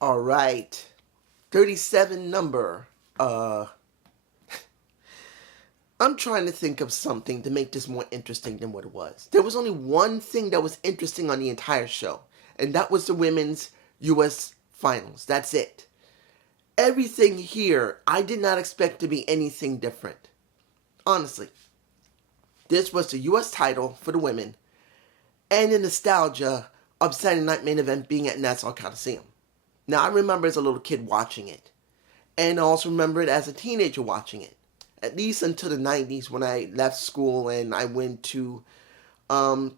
All right. 37 number. Uh, I'm trying to think of something to make this more interesting than what it was. There was only one thing that was interesting on the entire show, and that was the women's U.S. finals. That's it. Everything here, I did not expect to be anything different. Honestly. This was the U.S. title for the women, and the nostalgia of Saturday Night Main Event being at Nassau Coliseum. Now, I remember as a little kid watching it, and I also remember it as a teenager watching it. At least until the 90s when I left school and I went to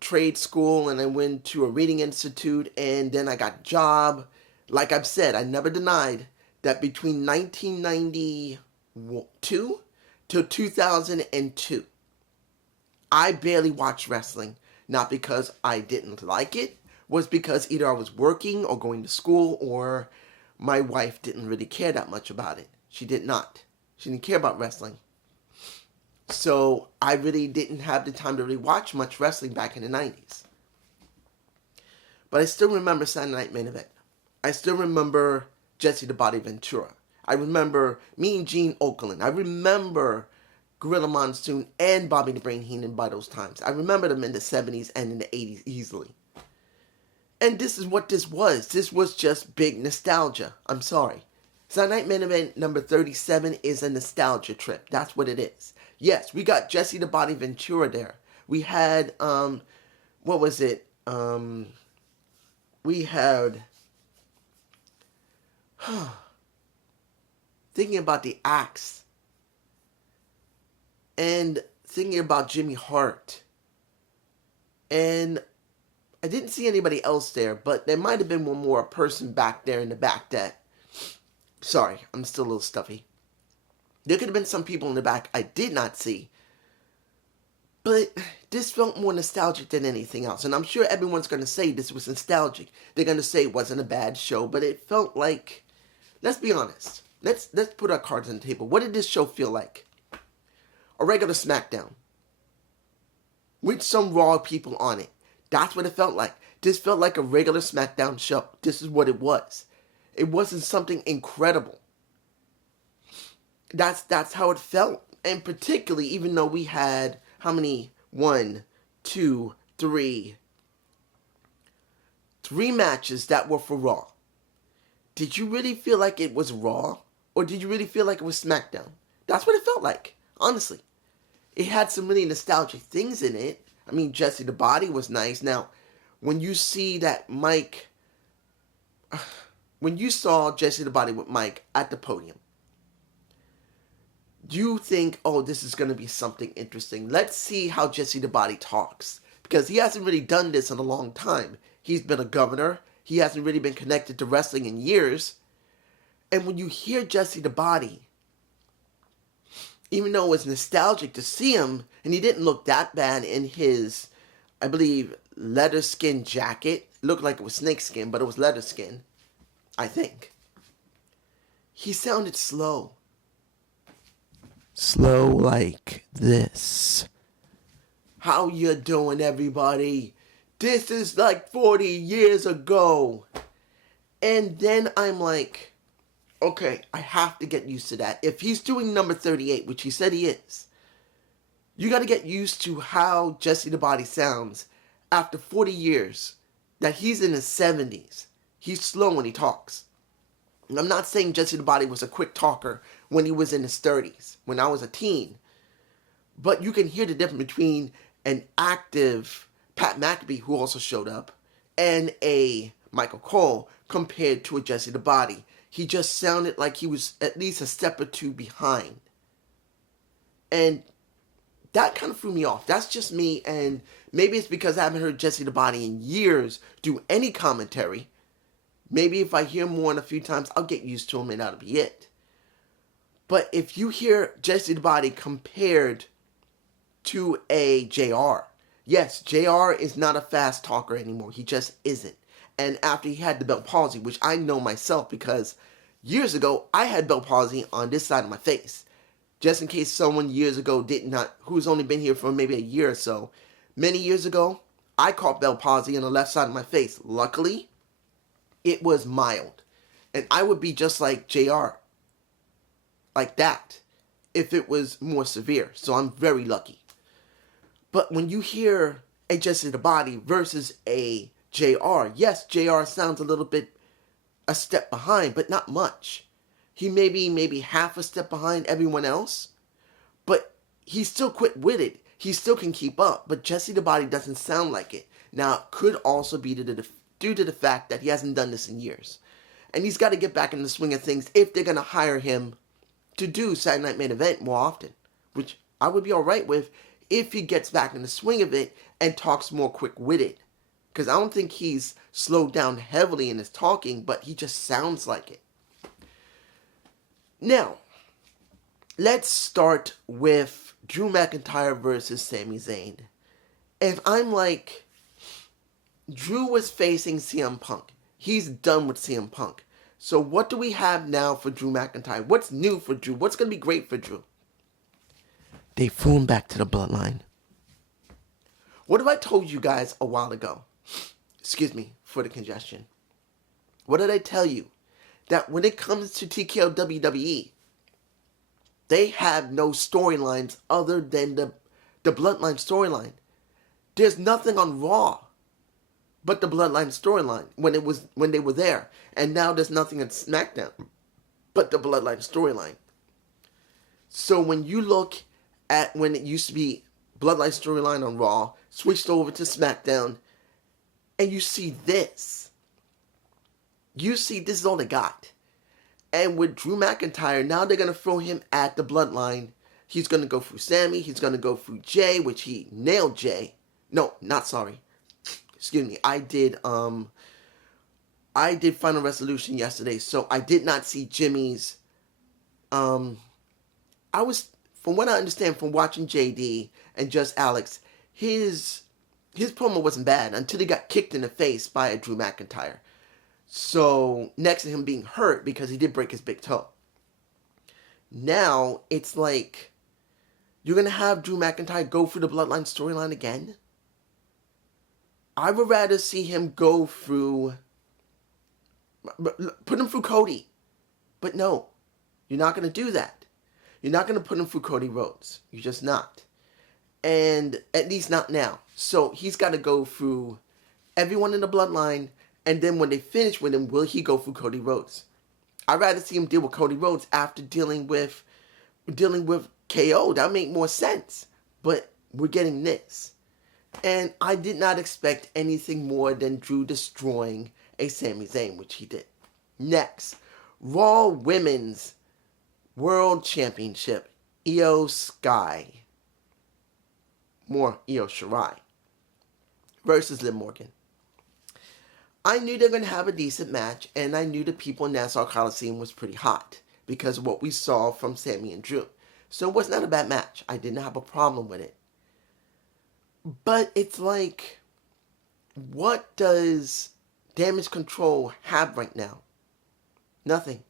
trade school and I went to a reading institute and then I got a job. Like I've said, I never denied that between 1992 to 2002, I barely watched wrestling. Not because I didn't like it, was because either I was working or going to school or my wife didn't really care that much about it. She did not. She didn't care about wrestling. So I really didn't have the time to really watch much wrestling back in the 90s. But I still remember Saturday Night Main Event. I still remember Jesse the Body Ventura. I remember Mean Gene Okerlund. I remember Gorilla Monsoon and Bobby the Brain Heenan by those times. I remember them in the 70s and in the 80s easily. And this is what this was. This was just big nostalgia. I'm sorry. Saturday Night Main Event number 37 is a nostalgia trip. That's what it is. Yes, we got Jesse the Body Ventura there. We had, what was it? We had, thinking about the acts and thinking about Jimmy Hart. And I didn't see anybody else there, but there might have been one more person back there in the back that, sorry, I'm still a little stuffy. There could have been some people in the back I did not see. But this felt more nostalgic than anything else. And I'm sure everyone's going to say this was nostalgic. They're going to say it wasn't a bad show, but it felt like, let's be honest. Let's put our cards on the table. What did this show feel like? A regular SmackDown. With some Raw people on it. That's what it felt like. This felt like a regular SmackDown show. This is what it was. It wasn't something incredible. That's how it felt. And particularly, even though we had, how many? 1, 2, 3. 3 matches that were for Raw. Did you really feel like it was Raw? Or did you really feel like it was SmackDown? That's what it felt like, honestly. It had some really nostalgic things in it. I mean, Jesse the Body was nice. Now, when you see that Mike, when you saw Jesse the Body with Mike at the podium, you think, oh, this is going to be something interesting. Let's see how Jesse the Body talks. Because he hasn't really done this in a long time. He's been a governor. He hasn't really been connected to wrestling in years. And when you hear Jesse the Body, even though it was nostalgic to see him, and he didn't look that bad in his, I believe, leather skin jacket. It looked like it was snake skin, but it was leather skin, I think. He sounded slow. Slow like this. How you doing, everybody? This is like 40 years ago. And then I'm like, okay, I have to get used to that. If he's doing number 38, which he said he is, you got to get used to how Jesse the Body sounds after 40 years, that he's in his 70s. He's slow when he talks. And I'm not saying Jesse the Body was a quick talker when he was in his 30s, when I was a teen. But you can hear the difference between an active Pat McAfee, who also showed up, and a Michael Cole compared to a Jesse the Body. He just sounded like he was at least a step or two behind. And that kind of threw me off. That's just me, and maybe it's because I haven't heard Jesse the Body in years do any commentary. Maybe if I hear more in a few times, I'll get used to him and that'll be it. But if you hear Jesse the Body compared to a JR, yes, JR is not a fast talker anymore. He just isn't. And after he had the Bell palsy, which I know myself because years ago, I had Bell palsy on this side of my face. Just in case someone years ago who's only been here for maybe a year or so. Many years ago, I caught Bell palsy on the left side of my face. Luckily, it was mild. And I would be just like JR, like that, if it was more severe. So I'm very lucky. But when you hear a Jesse the Body versus a JR, yes, JR sounds a little bit a step behind, but not much. He maybe half a step behind everyone else, but he's still quick-witted. He still can keep up, but Jesse the Body doesn't sound like it. Now, it could also be due to the fact that he hasn't done this in years. And he's got to get back in the swing of things if they're going to hire him to do Saturday Night Main Event more often, which I would be all right with if he gets back in the swing of it and talks more quick-witted. Because I don't think he's slowed down heavily in his talking, but he just sounds like it. Now, let's start with Drew McIntyre versus Sami Zayn. And I'm like, Drew was facing CM Punk. He's done with CM Punk. So what do we have now for Drew McIntyre? What's new for Drew? What's going to be great for Drew? They flew him back to the bloodline. What have I told you guys a while ago? Excuse me for the congestion. What did I tell you? That when it comes to TKO WWE, they have no storylines other than the Bloodline storyline. There's nothing on Raw but the Bloodline storyline when they were there. And now there's nothing on SmackDown but the Bloodline storyline. So when you look at when it used to be Bloodline storyline on Raw, switched over to SmackDown, and you see this. You see this is all they got. And with Drew McIntyre, now they're going to throw him at the Bloodline. He's going to go through Sammy. He's going to go through Jay, which he nailed Jay. No, not sorry. Excuse me. I did Final Resolution yesterday, so I did not see Jimmy's. From what I understand from watching JD and just Alex, his promo wasn't bad until he got kicked in the face by a Drew McIntyre. So, next to him being hurt because he did break his big toe. Now, it's like, you're going to have Drew McIntyre go through the Bloodline storyline again? I would rather see him go through, put him through Cody. But no, you're not going to do that. You're not going to put him through Cody Rhodes. You're just not. And at least not now. So, he's got to go through everyone in the Bloodline. And then when they finish with him, will he go through Cody Rhodes? I'd rather see him deal with Cody Rhodes after dealing with KO. That would make more sense. But we're getting this. And I did not expect anything more than Drew destroying a Sami Zayn, which he did. Next, Raw Women's World Championship. Io Sky. More Io Shirai. Versus Liv Morgan. I knew they were going to have a decent match, and I knew the people in Nassau Coliseum was pretty hot because of what we saw from Sammy and Drew. So it was not a bad match. I didn't have a problem with it. But it's like, what does Damage Control have right now? Nothing.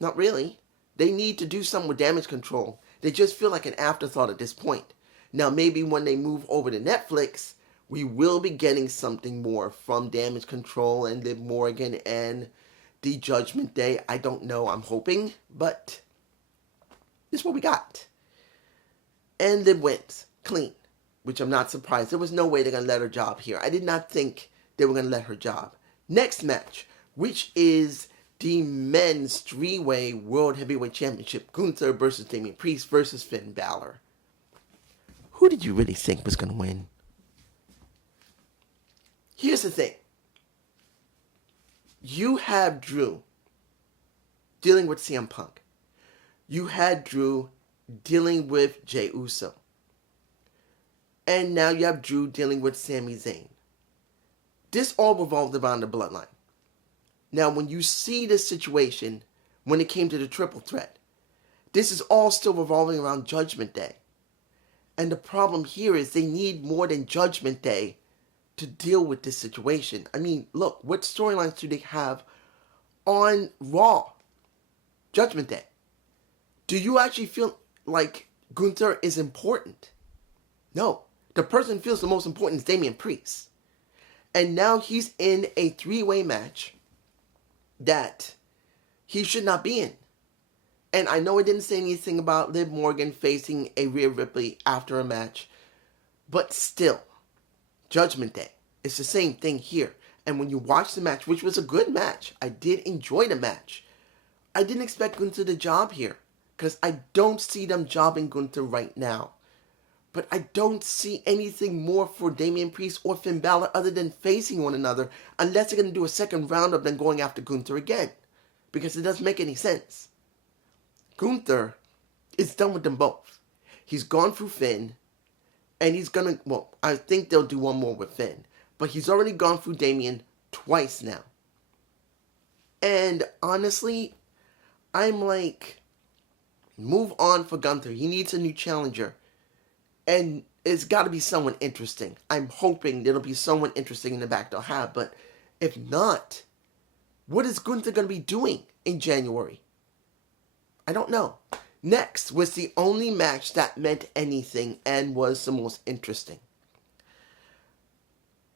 Not really. They need to do something with Damage Control. They just feel like an afterthought at this point. Now maybe when they move over to Netflix, we will be getting something more from Damage Control and Liv Morgan and the Judgment Day. I don't know. I'm hoping. But this is what we got. And Liv wins. Clean. Which I'm not surprised. There was no way they're going to let her job here. I did not think they were going to let her job. Next match, which is the Men's Three-Way World Heavyweight Championship. Gunther versus Damian Priest versus Finn Balor. Who did you really think was going to win? Here's the thing. You have Drew dealing with CM Punk. You had Drew dealing with Jey Uso. And now you have Drew dealing with Sami Zayn. This all revolved around the Bloodline. Now, when you see this situation, when it came to the triple threat, this is all still revolving around Judgment Day. And the problem here is they need more than Judgment Day to deal with this situation. I mean, look, what storylines do they have on Raw? Judgment Day. Do you actually feel like Gunther is important? No. The person who feels the most important is Damian Priest. And now he's in a three-way match that he should not be in. And I know I didn't say anything about Liv Morgan facing a Rhea Ripley after a match, but still, Judgment Day. It's the same thing here. And when you watch the match, which was a good match, I did enjoy the match. I didn't expect Gunther to job here, because I don't see them jobbing Gunther right now. But I don't see anything more for Damian Priest or Finn Balor other than facing one another, unless they're going to do a second round of them going after Gunther again, because it doesn't make any sense. Gunther is done with them both. He's gone through Finn, and he's going to, well, I think they'll do one more with Finn, but he's already gone through Damian twice now. And honestly, I'm like, move on for Gunther. He needs a new challenger. And it's got to be someone interesting. I'm hoping there'll be someone interesting in the back they'll have, but if not, what is Gunther going to be doing in January? I don't know. Next was the only match that meant anything and was the most interesting.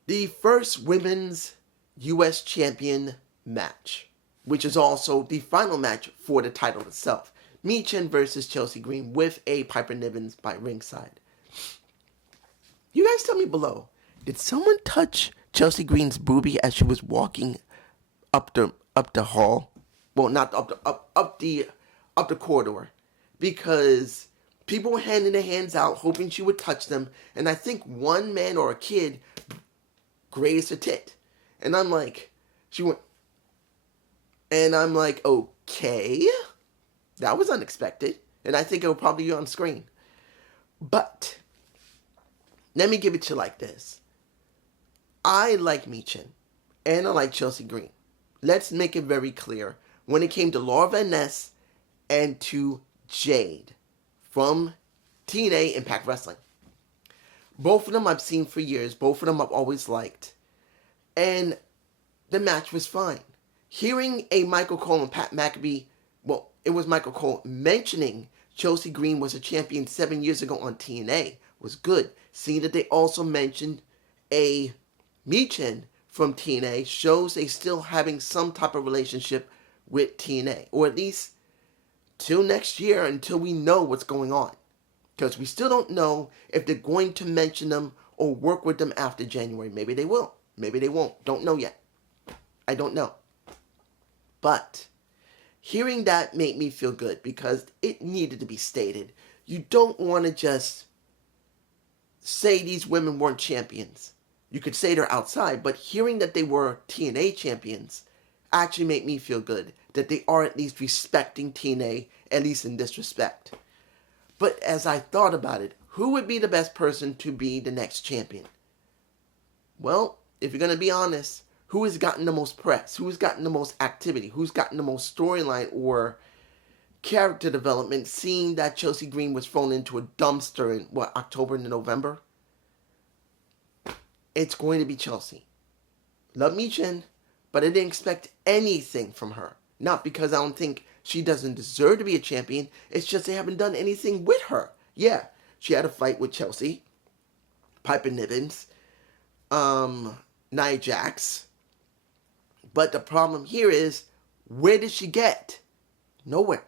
The first women's U.S. champion match, which is also the final match for the title itself. Michin versus Chelsea Green with a Piper Niven by ringside. You guys tell me below, did someone touch Chelsea Green's boobie as she was walking up the hall? Well, not up the corridor, because people were handing their hands out, hoping she would touch them, and I think one man or a kid grazed her tit, and I'm like, okay, that was unexpected, and I think it will probably be on screen, but let me give it to you like this. I like Michin, and I like Chelsea Green. Let's make it very clear. When it came to Laura Van Ness and to Jade from TNA Impact Wrestling. Both of them I've seen for years. Both of them I've always liked. And the match was fine. Hearing a Michael Cole and Pat McAfee, well, it was Michael Cole mentioning Chelsea Green was a champion 7 years ago on TNA was good. Seeing that they also mentioned a Michin from TNA shows they still having some type of relationship with TNA. Or at least till next year until we know what's going on. Because we still don't know if they're going to mention them or work with them after January. Maybe they will. Maybe they won't. Don't know yet. I don't know. But hearing that made me feel good because it needed to be stated. You don't want to just say these women weren't champions. You could say they're outside, but hearing that they were TNA champions actually made me feel good. That they are at least respecting TNA, at least in this respect. But as I thought about it, who would be the best person to be the next champion? Well, if you're going to be honest, who has gotten the most press? Who's gotten the most activity? Who's gotten the most storyline or character development, seeing that Chelsea Green was thrown into a dumpster in, October and November? It's going to be Chelsea. Love Michin, but I didn't expect anything from her. Not because I don't think she doesn't deserve to be a champion. It's just they haven't done anything with her. Yeah, she had a fight with Chelsea, Piper Niven, Nia Jax. But the problem here is, where did she get? Nowhere.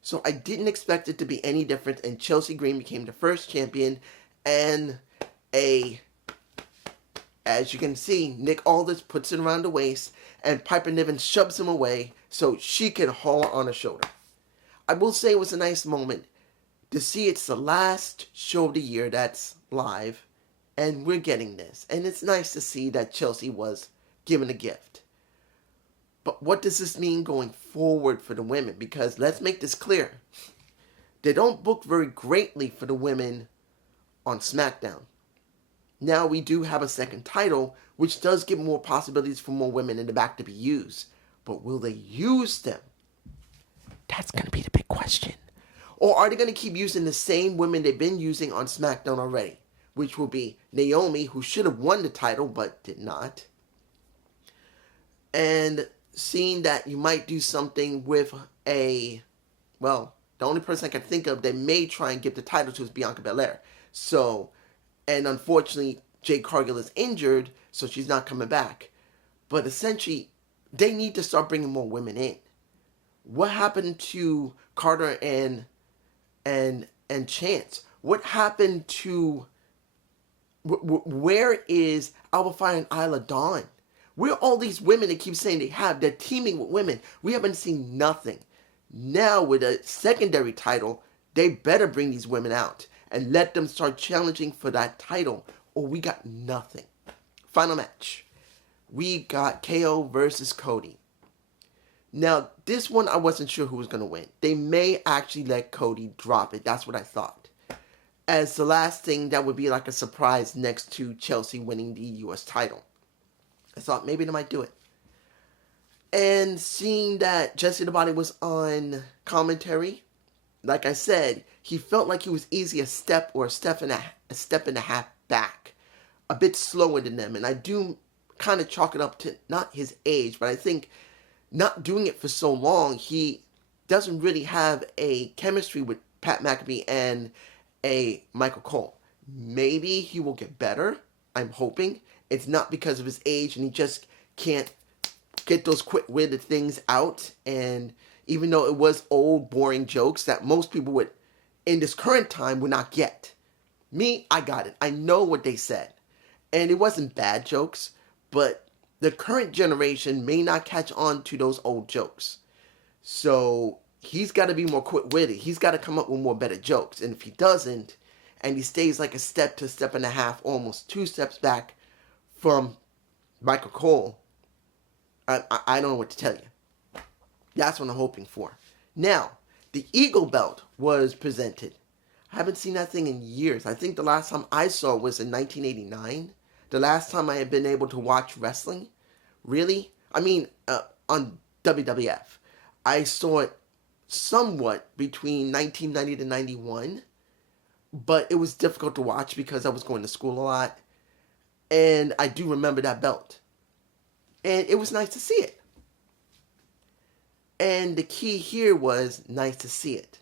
So I didn't expect it to be any different, and Chelsea Green became the first champion, and as you can see, Nick Aldis puts it around the waist, and Piper Niven shoves him away so she can haul on her shoulder. I will say it was a nice moment to see it's the last show of the year that's live, and we're getting this. And it's nice to see that Chelsea was given a gift. But what does this mean going forward for the women? Because let's make this clear. They don't book very greatly for the women on SmackDown. Now we do have a second title, which does give more possibilities for more women in the back to be used. But will they use them? That's going to be the big question. Or are they going to keep using the same women they've been using on SmackDown already? Which will be Naomi, who should have won the title but did not. And seeing that you might do something with the only person I can think of that may try and give the title to is Bianca Belair. So, and unfortunately, Jade Cargill is injured, so she's not coming back. But essentially, they need to start bringing more women in. What happened to Carter and Chance? What happened to where is Alba Fire and Isla Dawn? Where are all these women that keep saying they have? They're teaming with women. We haven't seen nothing. Now with a secondary title, they better bring these women out and let them start challenging for that title, or we got nothing. Final match. We got KO versus Cody. Now, this one I wasn't sure who was going to win. They may actually let Cody drop it. That's what I thought. As the last thing, that would be like a surprise next to Chelsea winning the US title. I thought maybe they might do it. And seeing that Jesse the Body was on commentary, like I said, he felt like he was easy a step or a step and a half back. A bit slower than them. And I do kind of chalk it up to not his age, but I think not doing it for so long, he doesn't really have a chemistry with Pat McAfee and a Michael Cole. Maybe he will get better. I'm hoping. It's not because of his age and he just can't get those quick-witted things out. And even though it was old, boring jokes that most people would, in this current time, would not get. Me, I got it. I know what they said. And it wasn't bad jokes, but the current generation may not catch on to those old jokes. So he's got to be more quick-witted. He's got to come up with more better jokes. And if he doesn't, and he stays like a step to a step and a half, almost 2 steps back from Michael Cole, I don't know what to tell you. That's what I'm hoping for. Now, the Eagle Belt was presented. I haven't seen that thing in years. I think the last time I saw it was in 1989. The last time I had been able to watch wrestling. Really? I mean, on WWF. I saw it somewhat between 1990 to 91. But it was difficult to watch because I was going to school a lot. And I do remember that belt. And it was nice to see it. And the key here was nice to see it.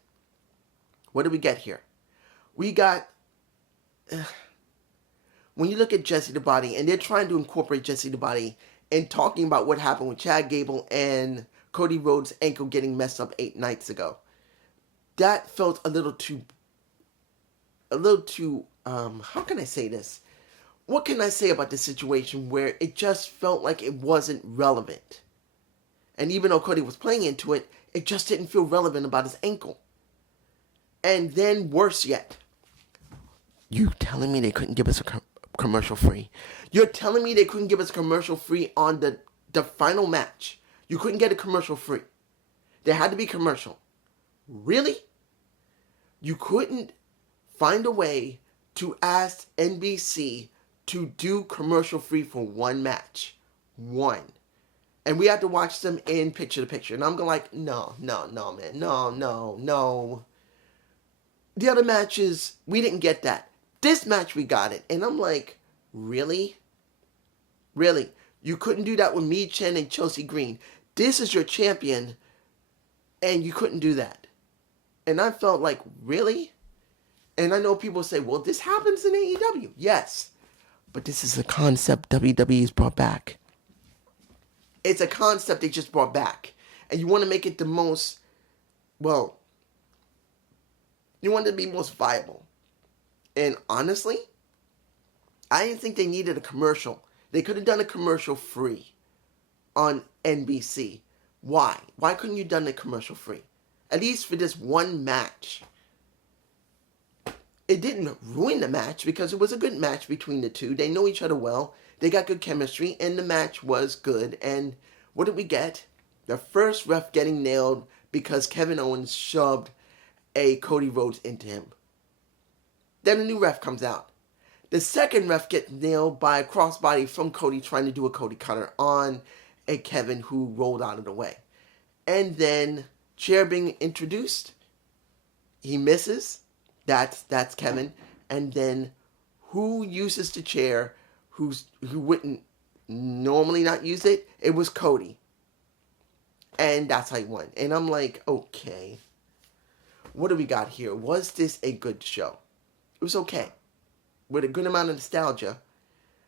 What did we get here? We got... when you look at Jesse the Body, and they're trying to incorporate Jesse the Body and talking about what happened with Chad Gable and Cody Rhodes' ankle getting messed up 8 nights ago. That felt a little too, how can I say this? What can I say about this situation where it just felt like it wasn't relevant? And even though Cody was playing into it, it just didn't feel relevant about his ankle. And then worse yet, you telling me they couldn't give us a commercial free? You're telling me they couldn't give us a commercial free on the final match? You couldn't get a commercial free. There had to be commercial. Really? You couldn't find a way to ask NBC to do commercial free for one match. One. And we had to watch them in picture-to-picture. And I'm going like, no, man. No. The other matches, we didn't get that. This match, we got it. And I'm like, really? Really? You couldn't do that with Mi Chen and Chelsea Green. This is your champion, and you couldn't do that. And I felt like, really? And I know people say, well, this happens in AEW. Yes. But this is a concept WWE's brought back. It's a concept they just brought back. And you want to make it the most, well, you want it to be most viable. And honestly, I didn't think they needed a commercial. They could have done a commercial free on NBC. Why? Why couldn't you have done the commercial free? At least for this one match. It didn't ruin the match because it was a good match between the two. They know each other well. They got good chemistry and the match was good. And what did we get? The first ref getting nailed because Kevin Owens shoved a Cody Rhodes into him. Then a new ref comes out. The second ref gets nailed by a crossbody from Cody trying to do a Cody cutter on a Kevin who rolled out of the way. And then chair being introduced. He misses. That's Kevin. And then who uses the chair who wouldn't normally not use it? It was Cody. And that's how he won. And I'm like, okay. What do we got here? Was this a good show? It was okay. With a good amount of nostalgia.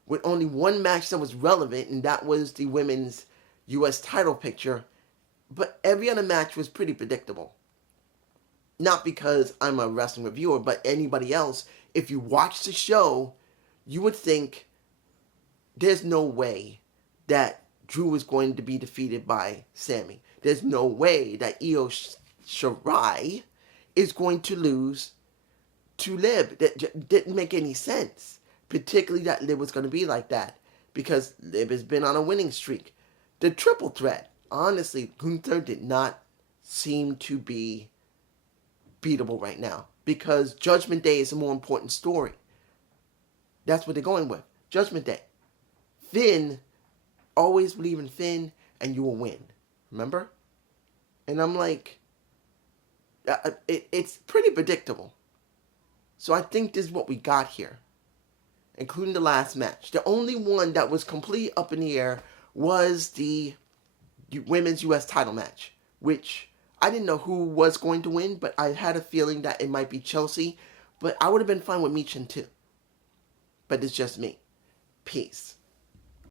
With only one match that was relevant, and that was the women's U.S. title picture, but every other match was pretty predictable. Not because I'm a wrestling reviewer, but anybody else, if you watch the show, you would think there's no way that Drew is going to be defeated by Sammy. There's no way that Io Shirai is going to lose to Lib. That didn't make any sense. Particularly that Lib was going to be like that. Because Lib has been on a winning streak. The triple threat, honestly, Gunther did not seem to be beatable right now. Because Judgment Day is a more important story. That's what they're going with. Judgment Day. Finn, always believe in Finn and you will win. Remember? And I'm like, it's pretty predictable. So I think this is what we got here, including the last match. The only one that was completely up in the air was the women's U.S. title match, which I didn't know who was going to win, but I had a feeling that it might be Chelsea. But I would have been fine with Michin too. But it's just me. Peace.